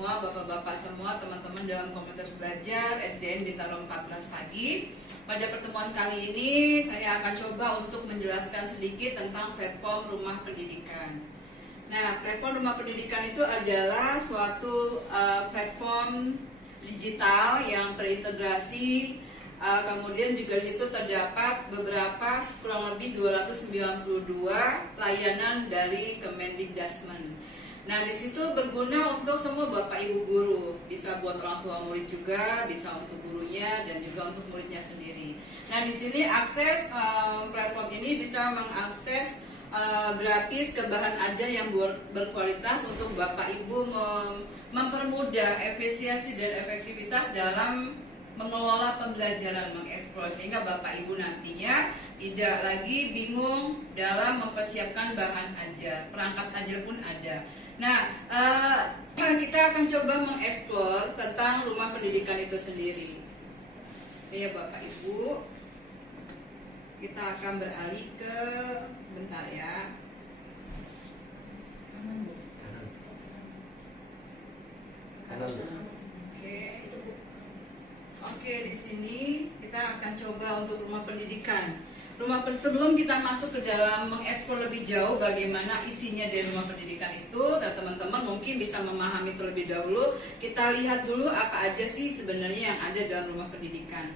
semua, bapak-bapak semua, teman-teman dalam komunitas belajar SDN Bintaro 14 pagi. Pada pertemuan kali ini saya akan coba untuk menjelaskan sedikit tentang platform rumah pendidikan. Nah, platform rumah pendidikan itu adalah suatu platform digital yang terintegrasi. Kemudian juga di situ terdapat beberapa kurang lebih 292 layanan dari Kemendikbudrismen. Nah, di situ berguna untuk semua Bapak Ibu guru, bisa buat orang tua murid juga, bisa untuk gurunya dan juga untuk muridnya sendiri. Nah, di sini akses platform ini bisa mengakses gratis ke bahan ajar yang berkualitas untuk Bapak Ibu mempermudah efisiensi dan efektivitas dalam mengelola pembelajaran, mengeksplor, sehingga Bapak Ibu nantinya tidak lagi bingung dalam mempersiapkan bahan ajar, perangkat ajar pun ada. Nah, kita akan coba mengeksplor tentang rumah pendidikan itu sendiri. Ya Bapak Ibu, kita akan beralih ke sebentar ya. Oke, di sini kita akan coba untuk rumah pendidikan. Sebelum kita masuk ke dalam mengeksplor lebih jauh bagaimana isinya dari rumah pendidikan itu, dan teman-teman mungkin bisa memahami terlebih dahulu, kita lihat dulu apa aja sih sebenarnya yang ada dalam rumah pendidikan.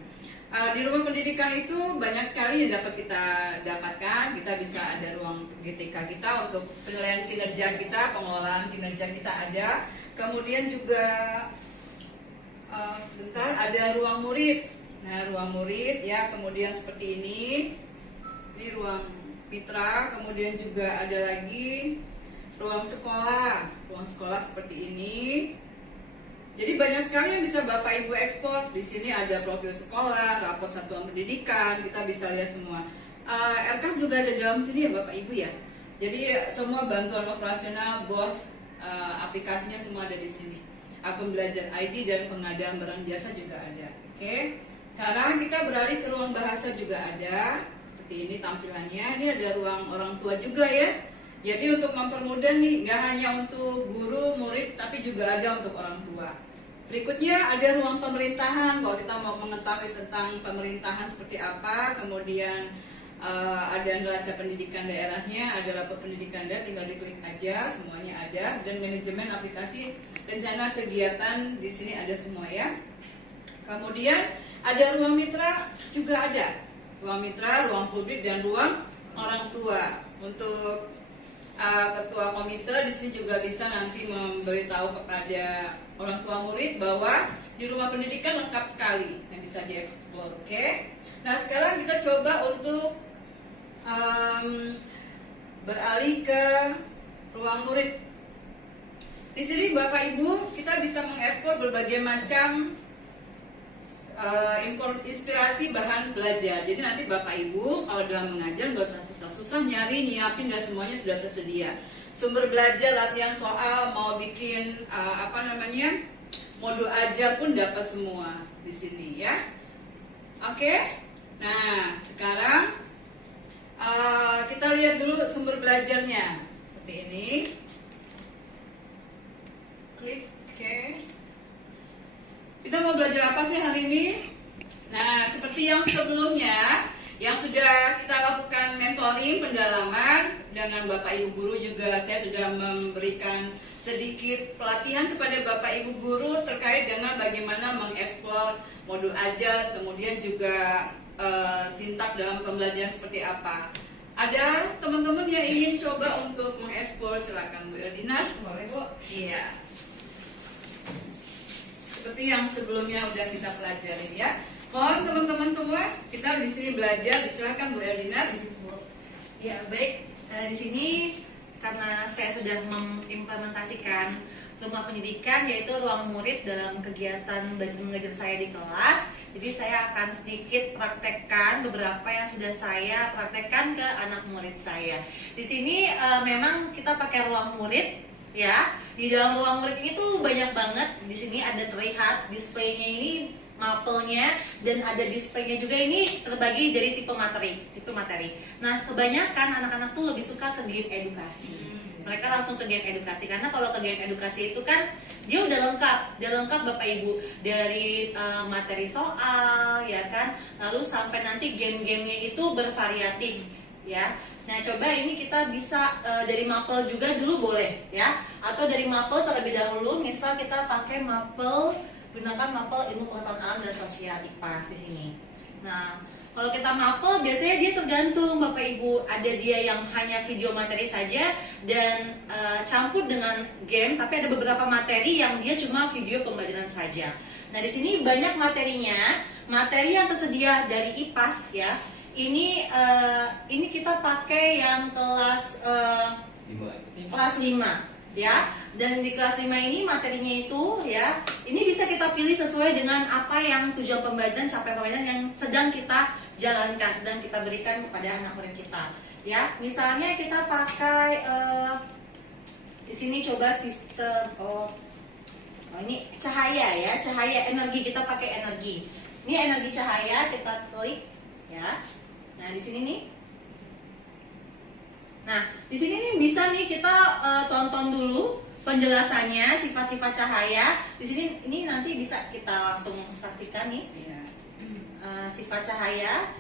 Di rumah pendidikan itu banyak sekali yang dapat kita dapatkan. Kita bisa ada ruang GTK kita untuk penilaian kinerja kita, pengelolaan kinerja kita ada. Kemudian juga sebentar, ada ruang murid. Nah, ruang murid ya, kemudian seperti ini ruang mitra. Kemudian juga ada lagi ruang sekolah seperti ini. Jadi banyak sekali yang bisa Bapak Ibu ekspor. Di sini ada profil sekolah, rapor satuan pendidikan, kita bisa lihat semua. RKAS juga ada dalam sini ya Bapak Ibu ya. Jadi semua bantuan operasional, BOS, aplikasinya semua ada di sini. Akun belajar ID dan pengadaan barang jasa juga ada. Oke. Sekarang kita beralih ke ruang bahasa juga ada. Seperti ini tampilannya. Ini ada ruang orang tua juga ya. Jadi untuk mempermudah nih, nggak hanya untuk guru, murid, tapi juga ada untuk orang tua. Berikutnya ada ruang pemerintahan. Kalau kita mau mengetahui tentang pemerintahan seperti apa, kemudian ada neraca pendidikan daerahnya, ada rapor pendidikan daerah, tinggal diklik aja, semuanya ada. Dan manajemen aplikasi rencana kegiatan di sini ada semua ya. Kemudian ada ruang mitra juga ada. Ruang mitra, ruang publik, dan ruang orang tua. Untuk ketua komite di sini juga bisa nanti memberitahu kepada orang tua murid bahwa di rumah pendidikan lengkap sekali yang bisa dieksplor. Oke. Nah, sekarang kita coba untuk beralih ke ruang murid. Di sini Bapak Ibu kita bisa mengekspor berbagai macam inspirasi bahan belajar. Jadi nanti Bapak Ibu kalau dalam mengajar nggak usah susah-susah nyari, nyiapin, dan semuanya sudah tersedia. Sumber belajar, latihan soal, mau bikin modul ajar pun dapat semua di sini ya. Oke. Nah, sekarang kita lihat dulu sumber belajarnya seperti ini. Klik, oke. Kita mau belajar apa sih hari ini? Nah, seperti yang sebelumnya, yang sudah kita lakukan mentoring, pendalaman dengan Bapak Ibu guru juga, saya sudah memberikan sedikit pelatihan kepada Bapak Ibu guru terkait dengan bagaimana mengeksplor modul ajar, kemudian juga sintak dalam pembelajaran seperti apa. Ada teman-teman yang ingin coba untuk mengeksplor, silakan Bu Eldinar. Boleh Bu? Iya. Seperti yang sebelumnya udah kita pelajarin ya. Mohon teman-teman semua, kita di sini belajar. Silakan Bu Eldinar. Ya baik. Di sini karena saya sudah mengimplementasikan rumah pendidikan, yaitu ruang murid dalam kegiatan belajar mengajar saya di kelas. Jadi saya akan sedikit praktekkan beberapa yang sudah saya praktekkan ke anak murid saya. Di sini memang kita pakai ruang murid. Ya, di dalam ruang murid ini tuh banyak banget. Di sini ada terlihat displaynya ini, mapelnya, dan ada displaynya juga. Ini terbagi dari tipe materi. Nah, kebanyakan anak-anak tuh lebih suka ke game edukasi. mereka langsung ke game edukasi. Karena kalau ke game edukasi itu kan dia udah lengkap Bapak Ibu, dari materi soal ya kan, lalu sampai nanti game-gamenya itu bervariatif ya. Nah coba ini kita bisa dari mapel juga dulu boleh ya, atau dari mapel terlebih dahulu. Misal kita pakai mapel, gunakan mapel ilmu pengetahuan alam dan sosial IPAS di sini. Nah kalau kita mapel biasanya dia tergantung Bapak Ibu, ada dia yang hanya video materi saja dan campur dengan game, tapi ada beberapa materi yang dia cuma video pembelajaran saja. Nah di sini banyak materinya, materi yang tersedia dari IPAS ya. Ini kita pakai yang kelas 5 ya. Dan di kelas 5 ini materinya itu ya, ini bisa kita pilih sesuai dengan apa yang tujuan pembelajaran, capaian pembelajaran yang sedang kita jalankan, sedang kita berikan kepada anak murid kita. Ya, misalnya kita pakai di sini coba sistem ini cahaya ya, cahaya energi, kita pakai energi. Ini energi cahaya, kita klik ya. Nah, di sini nih. Nah, di sini nih bisa nih kita tonton dulu penjelasannya sifat-sifat cahaya. Di sini ini nanti bisa kita langsung saksikan nih. Sifat cahaya.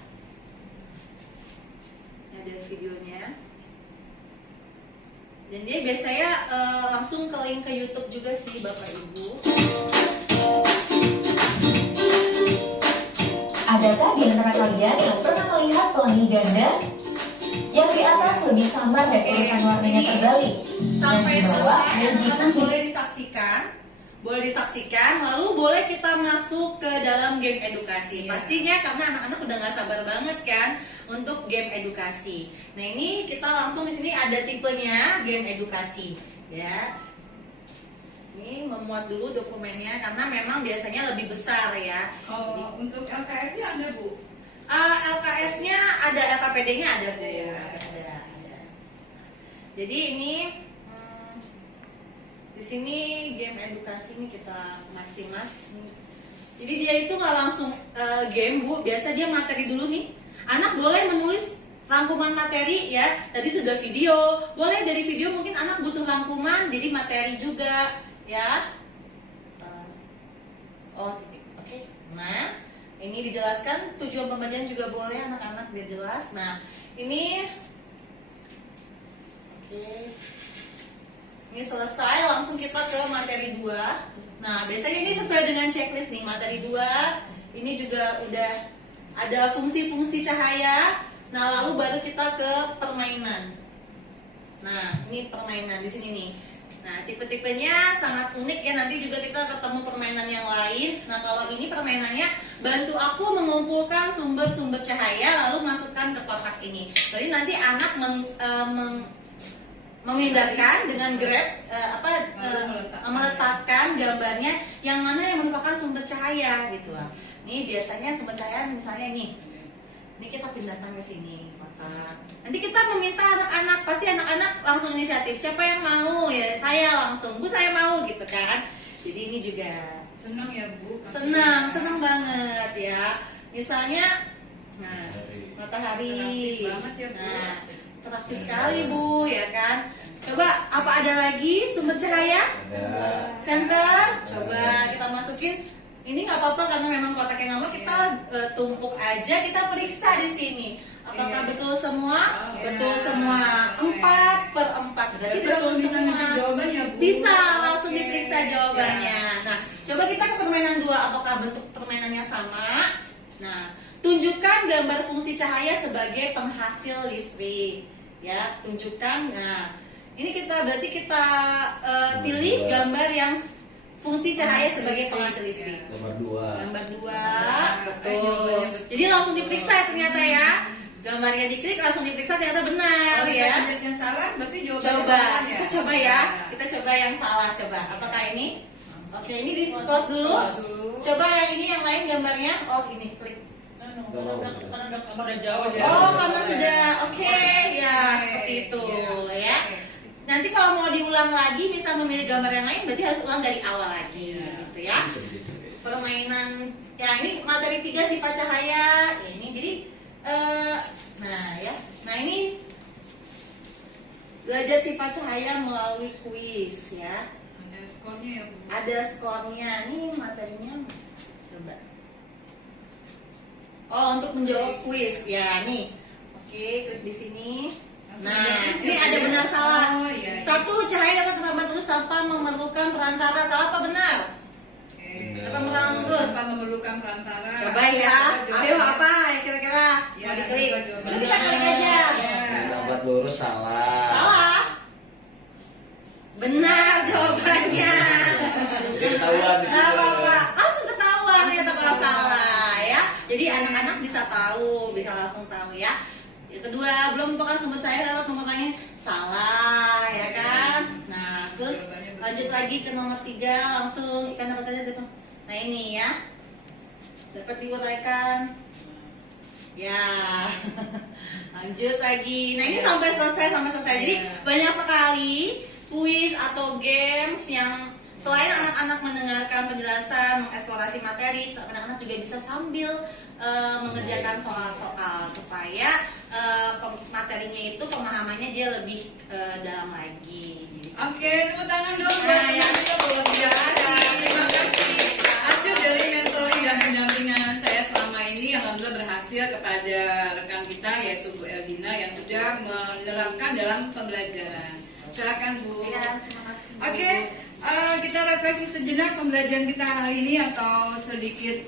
Ini ada videonya. Dan dia biasanya langsung ke link ke YouTube juga sih Bapak Ibu. Adakah di antara kalian yang pernah melihat pelangi ganda? Yang di atas lebih samar dan urutan warnanya terbalik. Sampai Dan di bawah selesai lebih anak-anak putih. boleh disaksikan, lalu boleh kita masuk ke dalam game edukasi. Pastinya karena anak-anak udah nggak sabar banget kan untuk game edukasi. Nah ini kita langsung di sini ada tipenya game edukasi ya. Ini memuat dulu dokumennya karena memang biasanya lebih besar ya. Oh, untuk LKS-nya ada Bu? LKS-nya ada, LKPD-nya ada Bu. Ya. Ada. Jadi ini di sini game edukasi ini kita mas. Jadi dia itu nggak langsung game Bu, biasa dia materi dulu nih. Anak boleh menulis rangkuman materi ya. Tadi sudah video, boleh dari video mungkin anak butuh rangkuman, jadi materi juga ya. Titik. Oke. Nah, ini dijelaskan tujuan pembelajaran juga boleh anak-anak biar jelas. Nah, ini oke. Ini selesai, langsung kita ke materi 2. Nah, biasanya ini sesuai dengan checklist nih. Materi 2, ini juga udah ada fungsi-fungsi cahaya. Nah, lalu baru kita ke permainan. Nah, ini permainan di sini nih. Nah, tipe-tipenya sangat unik ya. Nanti juga kita ketemu permainan yang lain. Nah, kalau ini permainannya bantu aku mengumpulkan sumber-sumber cahaya lalu masukkan ke kotak ini. Jadi nanti anak memindahkan dengan grab meletakkan gambarnya yang mana yang merupakan sumber cahaya gitu lah. Ini biasanya sumber cahaya misalnya ini kita pindahkan ke sini kotak. Nanti kita meminta anak-anak, pasti anak-anak langsung inisiatif. Siapa yang mau ya saya langsung, Bu saya mau gitu kan. Jadi ini juga Senang ya Bu? senang banget ya. Misalnya, nah matahari. Interaktif banget ya Bu. Nah, interaktif sekali Bu ya kan. Coba apa ada lagi sumber cahaya? Center. Coba kita masukin. Ini nggak apa-apa karena memang kotaknya nggak mau, kita tumpuk aja, kita periksa di sini. Apakah betul semua? Betul semua. 4/4. Berarti betul semua. Jawabannya Bu. Bisa langsung diperiksa jawabannya. Nah, coba kita ke permainan 2. Apakah bentuk permainannya sama? Nah, tunjukkan gambar fungsi cahaya sebagai penghasil listrik. Ya, tunjukkan. Nah, ini berarti kita pilih gambar yang fungsi cahaya sebagai penghasil listrik. Gambar 2. Betul. Jadi langsung diperiksa ternyata ya. Gambarnya diklik langsung diperiksa ternyata benar ya. Yang salah berarti jawabannya Coba, salah ya? kita coba ya. Kita coba yang salah coba. Apakah ini? Oke, ini di close dulu. Coba yang ini yang lain gambarnya. Oh, ini klik. Karena jauh Karena sudah oke ya seperti itu ya. Nanti kalau mau diulang lagi, bisa memilih gambar yang lain, berarti harus ulang dari awal lagi, gitu ya. Permainan, ya ini materi 3 sifat cahaya, ini jadi, nah ini belajar sifat cahaya melalui kuis ya. Ada skornya ya Bu. Ada skornya. Nih materinya coba. Oh, untuk menjawab kuis ya nih. Oke, klik di sini. Nah, ini ada benar salah. Oh, iya, iya. Satu, cahaya dapat terbang terus tanpa memerlukan perantara. Salah apa benar? Oke. Apa menerang terus? Tanpa memerlukan perantara. Coba ya. Ayo apa ya kira-kira? Ya, Mau diklik. coba, coba. Udah kita klik aja. Ya. Lambat lurus salah. Salah. Benar jawabannya. Ketahuan di Gak situ. apa-apa. Langsung ketahuan ternyata kalau salah ya. Jadi anak-anak bisa tahu, bisa langsung tahu ya. Yang kedua, belum menemukan sumber cahaya dapat mempertanyaan salah ya kan. Nah, terus lanjut lagi ke nomor 3, langsung ikan dapat aja depan. Nah ini ya, dapat diuraikan. Ya, lanjut lagi. Nah ini sampai selesai. Jadi banyak sekali kuis atau games yang selain anak-anak mendengarkan penjelasan, mengeksplorasi materi, anak-anak juga bisa sambil mengerjakan soal-soal supaya materinya itu pemahamannya dia lebih dalam lagi. Oke, tepuk tangan dong buat Nah, yang kita belajar. Terima kasih. Hasil dari mentoring dan pendampingan saya selama ini alhamdulillah berhasil kepada rekan kita yaitu Bu Eldina yang sudah menerapkan dalam pembelajaran. Silakan Bu. Ya, terima kasih. Oke, kita refleksi sejenak pembelajaran kita hari ini atau sedikit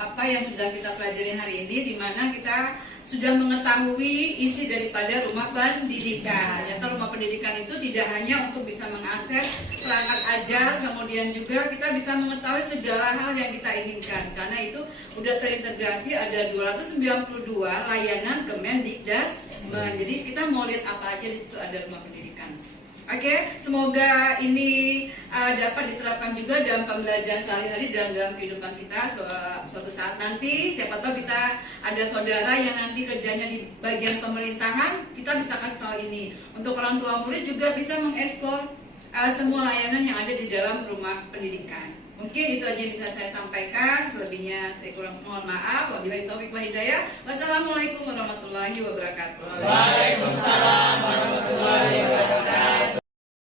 apa yang sudah kita pelajari hari ini, di mana kita sudah mengetahui isi daripada rumah pendidikan. Ternyata rumah pendidikan itu tidak hanya untuk bisa mengakses perangkat ajar, kemudian juga kita bisa mengetahui segala hal yang kita inginkan. Karena itu sudah terintegrasi ada 292 layanan Kemendikdas. Jadi kita mau lihat apa aja di situ ada rumah pendidikan. Oke, semoga ini dapat diterapkan juga dalam pembelajaran sehari-hari dan dalam kehidupan kita suatu saat nanti. Siapa tahu kita ada saudara yang nanti kerjanya di bagian pemerintahan, kita bisa kasih tahu ini. Untuk orang tua murid juga bisa mengeksplor semua layanan yang ada di dalam rumah pendidikan. Mungkin itu aja yang bisa saya sampaikan. Selebihnya saya kurang mohon maaf. Wabillahi taufiq wal hidayah. Wassalamualaikum warahmatullahi wabarakatuh. Waalaikumsalam warahmatullahi wabarakatuh.